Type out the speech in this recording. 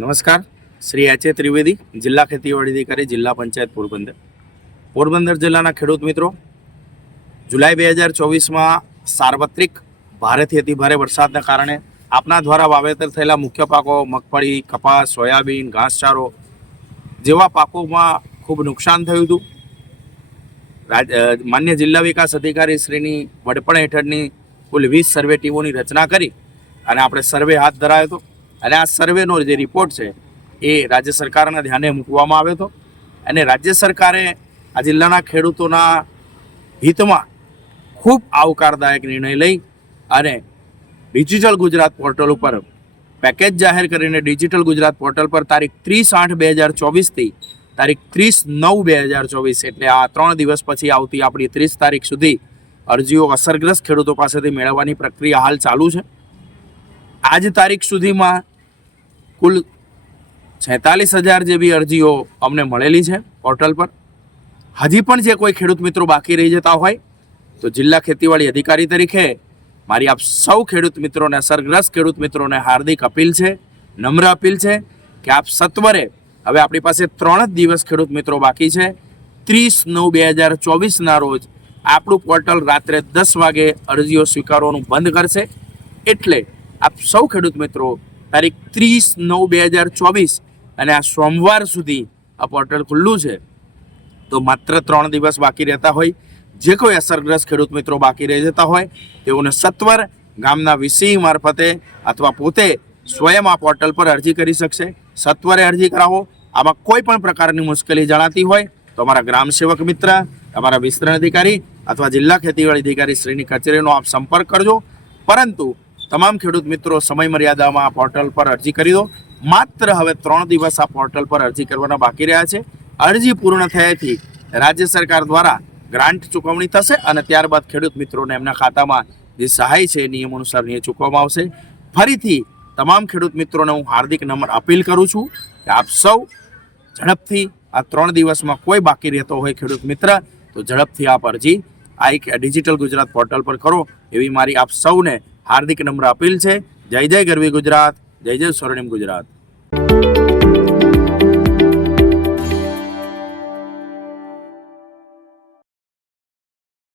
નમસ્કાર, શ્રી એચ.એ. ત્રિવેદી, જિલ્લા ખેતીવાડી અધિકારી, જિલ્લા પંચાયત પોરબંદર. પોરબંદર જિલ્લાના ખેડૂત મિત્રો, જુલાઈ 2024માં સાર્વત્રિક ભારેથી અતિભારે વરસાદના કારણે આપના દ્વારા વાવેતર થયેલા મુખ્ય પાકો મગફળી, કપાસ, સોયાબીન, ઘાસચારો જેવા પાકોમાં ખૂબ નુકસાન થયું હતું. માન્ય જિલ્લા વિકાસ અધિકારી શ્રીની વડપણ હેઠળની કુલ 20 સર્વે ટીમોની રચના કરી અને આપણે સર્વે હાથ ધરાયો હતો. અને આ સર્વેનો જે રિપોર્ટ છે એ રાજ્ય સરકારના ધ્યાને મૂકવામાં આવ્યો હતો અને રાજ્ય સરકારે આ જિલ્લાના ખેડૂતોના હિતમાં ખૂબ આવકારદાયક નિર્ણય લઈ અને ડિજિટલ ગુજરાત પોર્ટલ ઉપર પેકેજ જાહેર કરીને ડિજિટલ ગુજરાત પોર્ટલ પર તારીખ 30/8/2024થી તારીખ 30/9/2024 એટલે આ 3 દિવસ પછી આવતી આપણી 30 તારીખ સુધી અરજીઓ અસરગ્રસ્ત ખેડૂતો પાસેથી મેળવવાની પ્રક્રિયા હાલ ચાલુ છે. આજ તારીખ સુધીમાં કુલ 46,000 જેવી અરજીઓ અમને મળેલી છે પોર્ટલ પર. હજી પણ જે કોઈ ખેડૂત મિત્રો બાકી રહી જતા હોય તો જિલ્લા ખેતીવાડી અધિકારી તરીકે મારી આપ સૌ ખેડૂત મિત્રોને, અસરગ્રસ્ત ખેડૂત મિત્રોને હાર્દિક અપીલ છે, નમ્ર અપીલ છે કે આપ સત્વરે, હવે આપણી પાસે 3 જ દિવસ ખેડૂત મિત્રો બાકી છે. 30/9/2024ના રોજ આપણું પોર્ટલ રાત્રે 10 વાગે અરજીઓ સ્વીકારવાનું બંધ કરશે. એટલે આપ સૌ ખેડૂત મિત્રો તારીખ 30/9/2024 અને આ સોમવાર સુધી આ પોર્ટલ ખુલ્લું છે. તો માત્ર 3 દિવસ બાકી રહેતા હોય, જે કોઈ અસરગ્રસ્ત ખેડૂત મિત્રો બાકી રહી જતા હોય તેઓને સત્વર ગામના વીસી મારફતે અથવા પોતે સ્વયં આ પોર્ટલ પર અરજી કરી શકશે. સત્વરે અરજી કરાવો. આમાં કોઈ પણ પ્રકારની મુશ્કેલી જણાતી હોય તો અમારા ગ્રામ સેવક મિત્ર, અમારા વિસ્તરણ અધિકારી અથવા જિલ્લા ખેતીવાડી અધિકારી શ્રીની કચેરીનો આપ સંપર્ક કરજો. પરંતુ તમામ ખેડૂત મિત્રો સમય મર્યાદામાં આ પોર્ટલ પર અરજી કરી દો. માત્ર હવે 3 દિવસ આ પોર્ટલ પર અરજી કરવાના બાકી રહ્યા છે. અરજી પૂર્ણ થયાથી રાજ્ય સરકાર દ્વારા ગ્રાન્ટ ચૂકવણી થશે અને ત્યારબાદ ખેડૂત મિત્રોને એમના ખાતામાં જે સહાય છે એ નિયમ અનુસાર ચૂકવવામાં આવશે. ફરીથી તમામ ખેડૂત મિત્રોને હું હાર્દિક નમ્ર અપીલ કરું છું કે આપ સૌ ઝડપથી આ 3 દિવસમાં કોઈ બાકી રહેતો હોય ખેડૂત મિત્ર તો ઝડપથી આપ અરજી આ એક ડિજિટલ ગુજરાત પોર્ટલ પર કરો એવી મારી આપ સૌને હાર્દિક નમ્ર અપીલ છે. જય જય ગરવી ગુજરાત, જય જય સ્વર્ણિમ ગુજરાત.